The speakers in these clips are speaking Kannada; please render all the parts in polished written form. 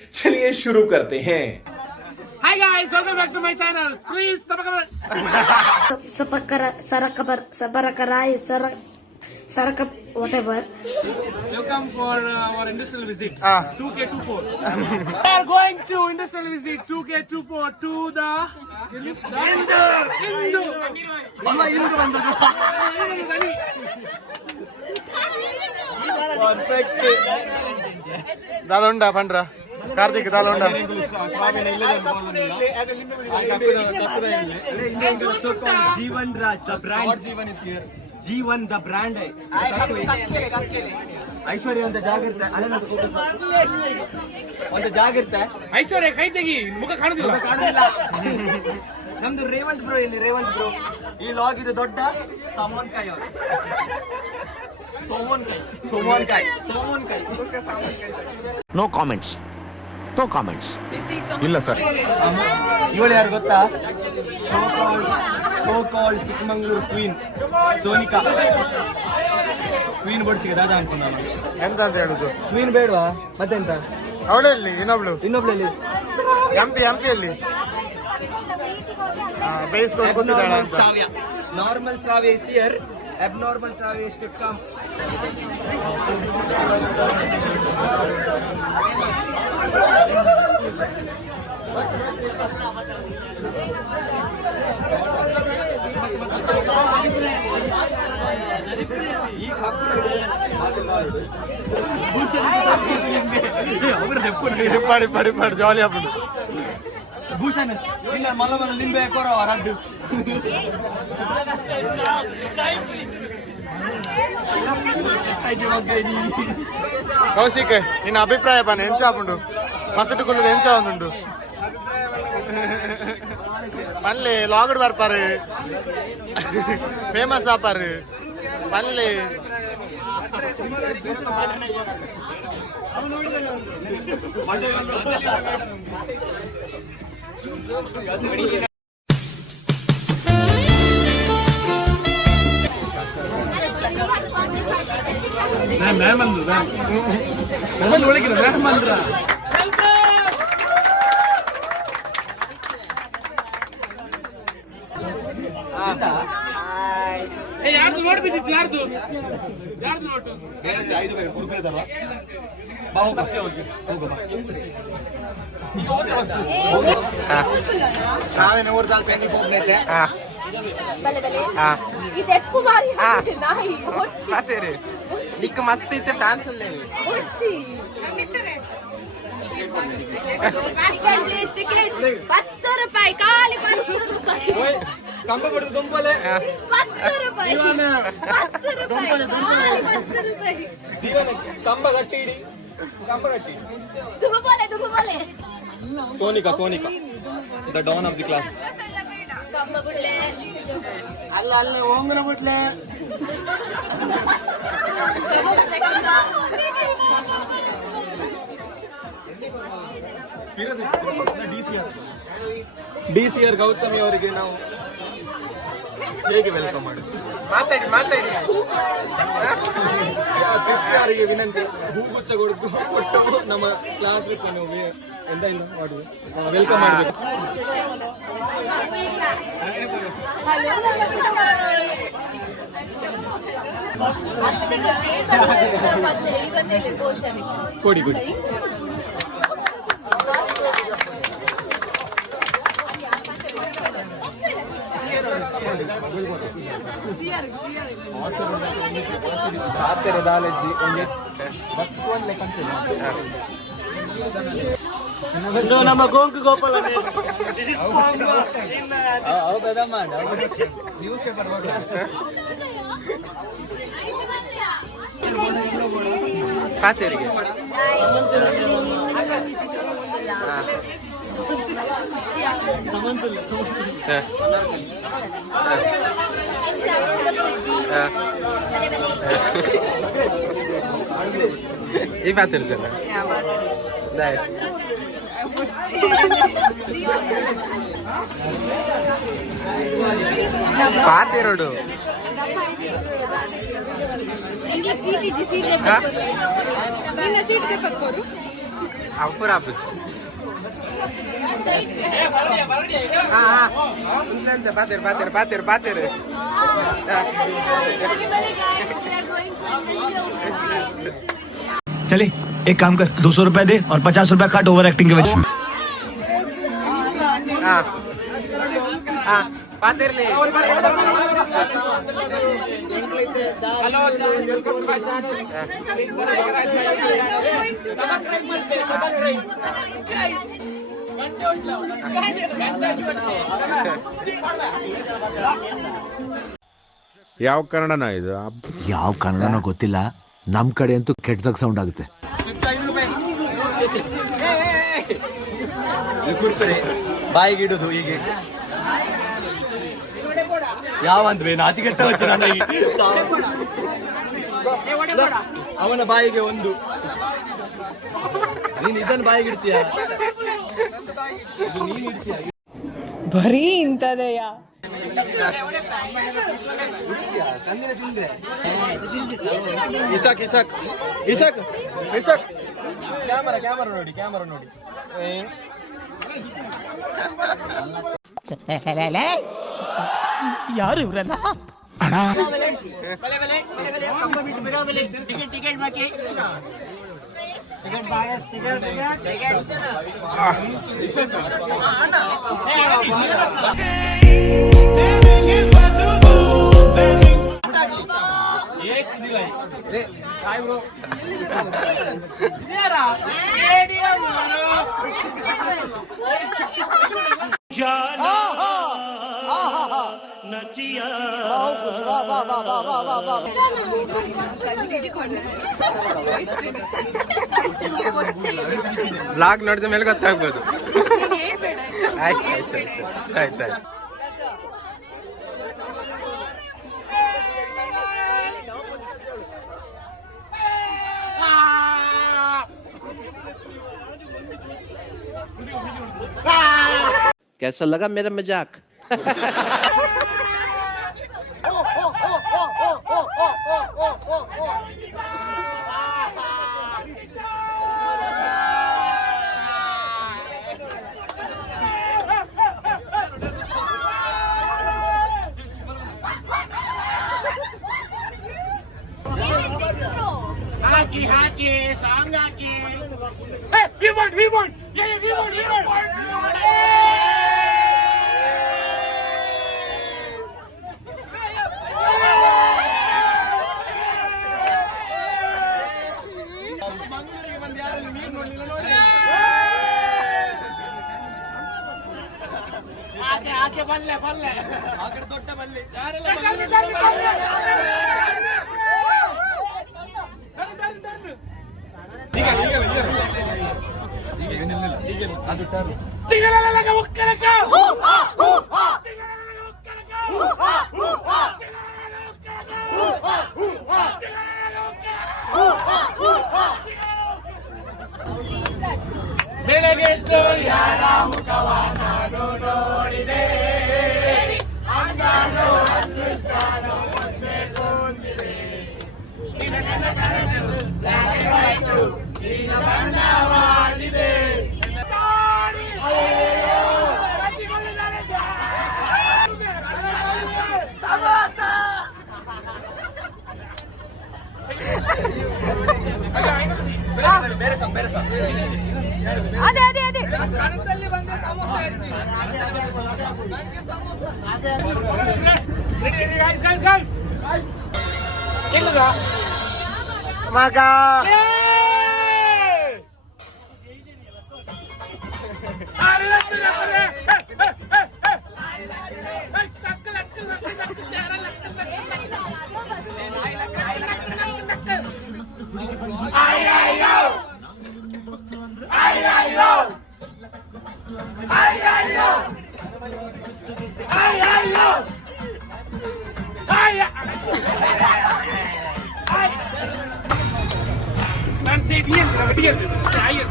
चलिए शुरू करते हैं। Hi guys, welcome back to my channel. Please whatever. welcome for our industrial visit. 2K24. We are going to industrial visit 2K24 to the Hindu. దాదా పండ్రా కార్తీక్ దాదా जीवन राज द ब्रांड जीवन इज हियर जीवन द ब्रांड है ಐಶ್ವರ್ಯ ಅಂತ ಜಾಗ್ರತೆ ಒಂದು ಜಾಗ್ರತೆ ಐಶ್ವರ್ಯ ಕೈ ತೆಗಿ ಮುಖ ಕಾಣುದಿಲ್ಲ ನಮ್ದು ರೇವಂತ್ ಬ್ರೋ ಇಲ್ಲಿ ರೇವಂತ್ ಬ್ರೋ ಈ ಲಾಗ್ ಇದು ದೊಡ್ಡ ಸೋಮನ್ ಕಾಯಿ ಅವರು ಸೋಮನ್ ಕಾಯಿ ನೋ ಕಾಮೆಂಟ್ಸ್ ಇಲ್ಲ ಸರ್. ಇವಳು ಯಾರು ಗೊತ್ತಾ? So called Chikmagalur queen Sonika. Queen ಬಡ್ಸಿಗೆ ದಾದಾ ಅನ್ಕೊಂಡು ಎಂತ ಅಂತ ಹೇಳುದು? ಕ್ವೀನ್ ಬೇಡವಾ ಮತ್ತೆಂತ? ಅವಳಲ್ಲಿ ಇನ್ನೊಬ್ಳಲ್ಲಿ ಎಂಪಿಯಲ್ಲಿ ಬೇಯಿಸ್ಕೊಂಡು ಕೂತಿದ್ದಾಳೆ ಅಂತ. Normal Shravya is here, abnormal Shravya is to come. ಪಾಡಿ ಜಾಲಿ ಆಗ್ಬಿಡು. ಭೂಷಣ್ ಇಲ್ಲ ಮಲ್ಲ ಲಿಂಬೆ ಕೊರವ ರಡ್ಡು ಕೌಶಿಕ್ ನಿನ್ನ ಅಭಿಪ್ರಾಯ ಪಾನ ಎಂಚ ಆಪುಂಡು ಮಸಟು ಕುಲ್ಲದ ಎಂಚ ಒಂದುಂಡು ಪನ್ಲೆ ಲಾಗಡ್ ಬರ್ಪಾರು ಫೇಮಸ್ ಆಪಾರು ಪನ್ಲೆ ಯಾರ್ದು ನೋಡ್ ಬಿದ್ದಿತ್ತು? ಯಾರ್ದು ನೋಟು? ಸಾವಿನ ಊರ್ ಜಾಗ ಪೆಂಗಿ ಹೋಗ್ನೈತೆ. ಬಲೆ ಇದು ಎಪ್ಪು ಬಾರಿ ನಾಯಿ ಮಾತೇರಿ ನಿಕ್ಕ ಮಸ್ತ್ ಐತೆ ಫ್ಯಾನ್ಸ್ ಅಲ್ಲೇ ಒಡ್ಸಿ 10 ರೂಪಾಯಿ ಖಾಲಿ 10 ರೂಪಾಯಿ ಕಂಬ ಬಡ್ದು ದುಂಬಲೆ 10 ರೂಪಾಯಿ 10 ರೂಪಾಯಿ ಖಾಲಿ 10 ರೂಪಾಯಿ ಜೀವನ ಕಂಬ ಗಟ್ಟಿ ಇಡಿ ಕಂಬ ಗಟ್ಟಿ ದುಬಬಲೆ Sonika the don of the class ಕಂಬ ಬಿಡ್ಲೆ ಅಲ್ಲ ಓಂಗನ ಬಿಡ್ಲೆ ಡಿಸಿಆರ್ ಗೌತಮಿ ಅವರಿಗೆ ನಾವು ಹೇಗೆ ವೆಲ್ಕಮ್ ಮಾಡಿ ಮಾತಾಡಿ ಅವರಿಗೆ ವಿನಂತಿ ಹೂಗುಚ್ಚ ಕೊಟ್ಟು ನಮ್ಮ ಕ್ಲಾಸ್ ನೀವು ಎಂದ ಇಲ್ಲ ಮಾಡುದು ವೆಲ್ಕಮ್ ಮಾಡಬೇಕು. ಕೊಡಿ ದಾಲಜ್ಜಿ ಒಂದು ಬಸ್ ನಮ್ಮ ಗೋಂಕು ಗೋಪಾಲ ನ್ಯೂಸ್ ಪೇಪರ್ ಖಾತೆರಿಗೆ ಈ ಮಾತಿರ್ತಲ್ಲ ಪಾತೆರಡು seat ಪಕ್ಕೋರು Ampur habis. Batir. Bye bye guys, we are going to industrial. चले एक काम कर 200 रुपए दे और 50 रुपए काट ओवर एक्टिंग के वजह Batir nih. ಯಾವ ಕನ್ನಡನ ಇದು? ಯಾವ ಕನ್ನಡನೋ ಗೊತ್ತಿಲ್ಲ, ನಮ್ ಕಡೆ ಅಂತೂ ಕೆಟ್ಟದಾಗ ಸೌಂಡ್ ಆಗುತ್ತೆ. ಬಾಯಿಗಿಡುದು ಹೀಗೆ ಯಾವಂದ್ರೆ ನಾಚಿಕೆಟ್ಟ ಅವನ ಬಾಯಿಗೆ ಒಂದು, ನೀನು ಇದನ್ನು ಬಾಯಿಗಿಡ್ತೀಯ, ನೀನು ಇಡ್ತೀಯ. ಬರೀ ಇಂಥದೆಯ ಇಸಾಕ್ ಕ್ಯಾಮರಾ ನೋಡಿ. ಯಾರು ಇವರೆಲ್ಲ? ಬ್ಲಾಗ್ ನೋಡಿದ ಮೇಲೆ ಗೊತ್ತಾಗ್ಬೋದು. ಆಯ್ತು. कैसा लगा मेरा मजाक? We won! Yeah, we won! ಬೆಳಗೆದ್ದು ಯಾರ ಮುಖವ ನಾನು ನೋಡಿದೆ, ಅಂಗಾನು ಅದೃಷ್ಟನೋ ಹೊಂದಬೇಕು ಅಂದಿದೆ. ನಿನ್ನ ಕನಸು ಬ್ಲ್ಯಾಕ್ ಅಂಡ್ ವೈಟು, ನಿನ್ನ ಬಣ್ಣವಾಗಿದೆ. ಅದೇ ಕನಸಲ್ಲಿ ಬಂದ್ರೆ ಸಮೋಸ ಮಗ Man, say deal. Say ayer.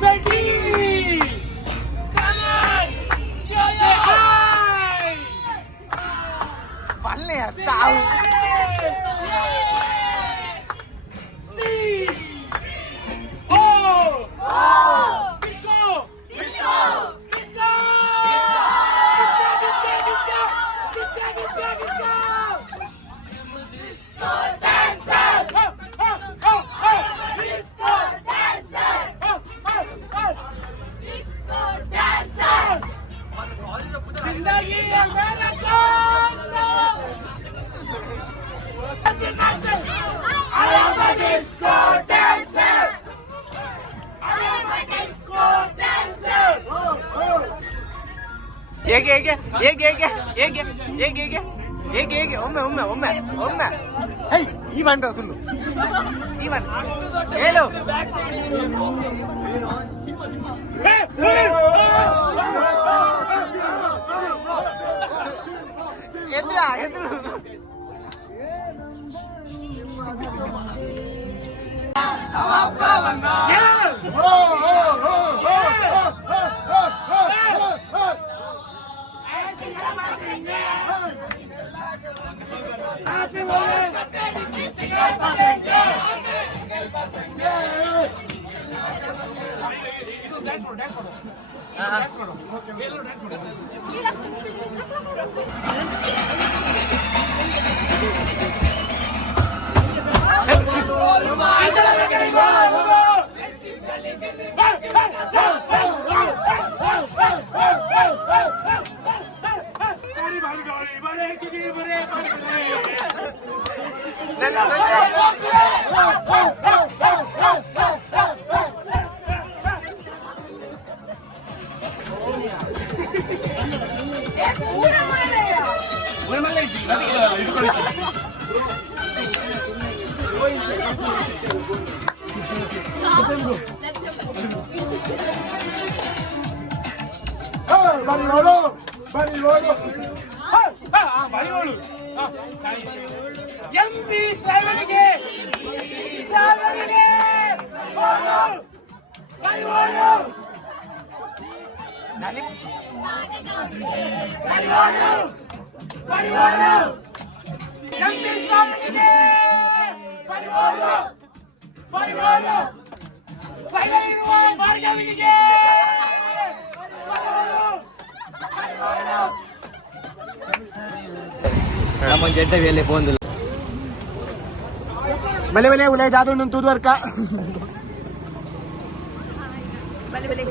Say deal. ಹೇಗೆ ಹೇಗೆ ಹೇಗೆ ಹೇಗೆ ಹೇಗೆ ಹೇಗೆ ಹೇಗೆ ಹೇಗೆ ಹೇಗೆ ಒಮ್ಮೆ ಒಮ್ಮೆ ಒಮ್ಮೆ ಒಮ್ಮೆ ಹೇ ಈ ಬಂದ ಕುಲ್ಲು ಈ ಬಂದ ಹೇಳು ಎದ್ರ ಎದ್ರ ಎಂಪಿ ಶ್ರಾವಣಿಗೆ ನಮ್ಮ ಗೆಡ್ಡವಿಯಲ್ಲಿ ಬಂದು ಮಲೆ ಮಲೆ ಉಲೈ ದಾದು ತೂದ್ವರ್ಕ ಬಲೆ ಬಲೆ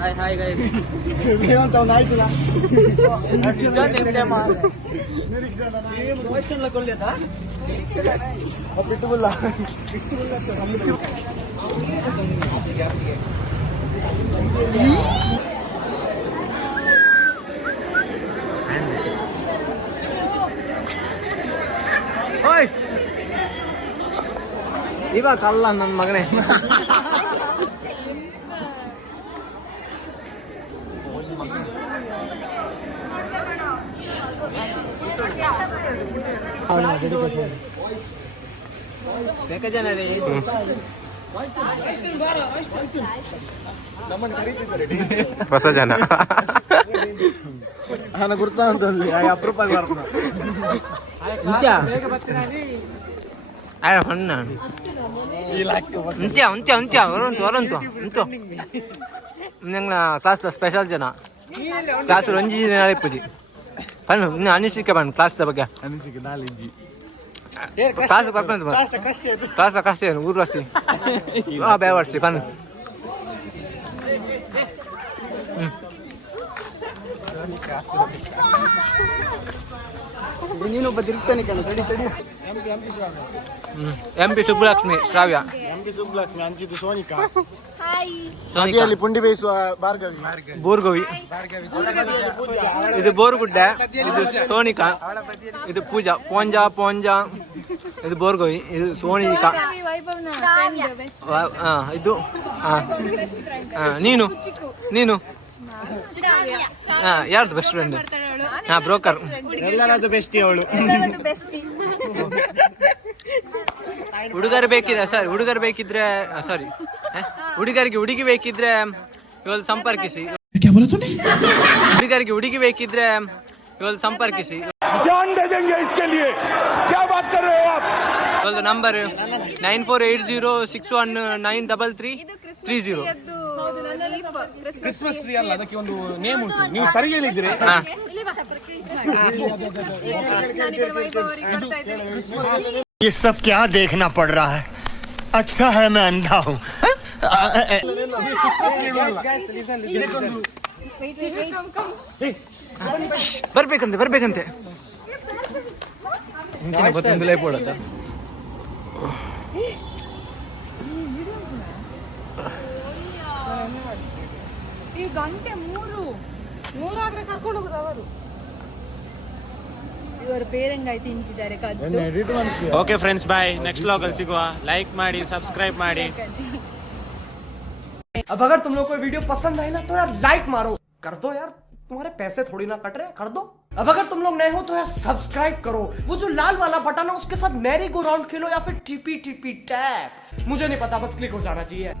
ಹಾಯ್ ಹಾಯ್ ಗೈಸ್ ಆಯ್ತಲ್ಲ ಬಿಟ್ಟುಬಲ್ಲ ಓಯ್ ಇವಾಗ ಕಲ್ಲ ನನ್ನ ಮಗನೇ ಬೇಕ ಜನ ರೀ ಹೊಸ ಜನ ಹಣ ಗುರ್ತಾ ಅಂತ ಅಪರೂಪ ಹೊಣ್ಣ ఉంచా ఉంచా ఉంచా వరంతో ఉంచో నిన్న క్లాస్లో స్పెషల్ జನ ಕ್ಲಾಸ್ ಒಂಜಿ ನಾಳೆ ಪೂಜಿ ಪನ್ನು ಇನ್ನು ಅನಿಸಿಕೆ ಬಣ್ಣ ಕ್ಲಾಸ್ ಬಗ್ಗೆ ಕ್ಲಾಸ್ ಬರ್ಬಂದು ಕ್ಲಾಸ್ ಕಷ್ಟ ಏನು ಊರು ವರ್ಷಿ ಬೇ ವರ್ಷಿ ಪನ್ನು ನೀನೊಬ್ಬ ತಿರುಗ್ತಾನೆ ಕಣ ತಡಿ ತಡಿ ಎಂಪಿ ಸುಬ್ಬಲಕ್ಷ್ಮಿ ಶ್ರಾವ್ಯ ಎಂಪಿ ಸುಬ್ಬಲಕ್ಷ್ಮಿ ಅಂಚಿದ್ದು ಸೋನಿಕಾ ಹಾಯ್ ನದಿಯಲ್ಲಿ ಪುಂಡಿ ಬೇಯಿಸುವ ಭಾರ್ಗವಿ ಬೋರ್ಗವಿ ಇದು ಬೋರ್ಗುಡ್ಡ ಇದು ಸೋನಿಕಾ ಇದು ಪೂಜಾ ಪೋಂಜಾ ಪೋಂಜಾ ಇದು ಬೋರ್ಗವಿ ಇದು ಸೋನಿಕಾ ಇದು ನೀನು ನೀನು ಯಾರ್ದು ಬೆಸ್ಟ್ ಫ್ರೆಂಡ್ ಬ್ರೋಕರ್ ಎಲ್ಲರದ್ದು ಬೆಸ್ಟಿ ಅವಳು ಹುಡುಗರು ಬೇಕಿದ್ರೆ ಸರಿ ಹುಡುಗರು ಬೇಕಿದ್ರೆ ಸಾರಿ ಹುಡುಗರಿಗೆ ಹುಡುಗಿ ಬೇಕಿದ್ರೆ ಇವತ್ತು ಸಂಪರ್ಕಿಸಿ ಹುಡುಗರಿಗೆ ಹುಡುಗಿ ಬೇಕಿದ್ರೆ ಇವತ್ತು ಸಂಪರ್ಕಿಸಿ ಇವತ್ತು ನಂಬರ್ 948061933330 ಕ್ರಿಸ್ಮಸ್ ಟ್ರೀ ಅಲ್ಲ ಅದಕ್ಕೆ ಒಂದು ನೇಮ್ ಉಂಟು ನೀವು ಸರಿ ಹೇಳಿದ್ರಿ ये सब क्या देखना पड़ रहा है अच्छा है मैं अंधा हूँ ಬರ್ಬೇಕಂತೆ ಬರ್ಬೇಕಂತೆ ಮುಂಚಿನ ಗೊತ್ತೊಂದು ಲೈಫ್ ಓಡತ್ತ ಗಂಟೆ 3 ಆದ್ರೆ ಕರ್ಕೊಂಡು ಹೋಗುದು ಅವರು. ಇವರು ಪೇರಂಗಾಯಿ ತಿಂತಿದ್ದಾರೆ ಕದ್ದು. ಓಕೆ ಫ್ರೆಂಡ್ಸ್, ಬಾಯ್. ನೆಕ್ಸ್ಟ್ ವ್ಲಾಗಲ್ಲಿ ಸಿಗುವ. ಲೈಕ್ ಮಾಡಿ, ಸಬ್ಸ್ಕ್ರೈಬ್ ಮಾಡಿ. अब अगर तुम लोग को वीडियो पसंद आए ना तो यार लाइक मारो, कर दो यार, तुम्हारे पैसे थोड़ी ना कट रहे, कर दो. अब अगर तुम लोग नए हो तो यार सब्सक्राइब करो, वो जो लाल वाला बटन है उसके साथ मैरी गो राउंड खेलो या फिर टीपी टैप, मुझे नहीं पता, बस क्लिक हो जाना चाहिए.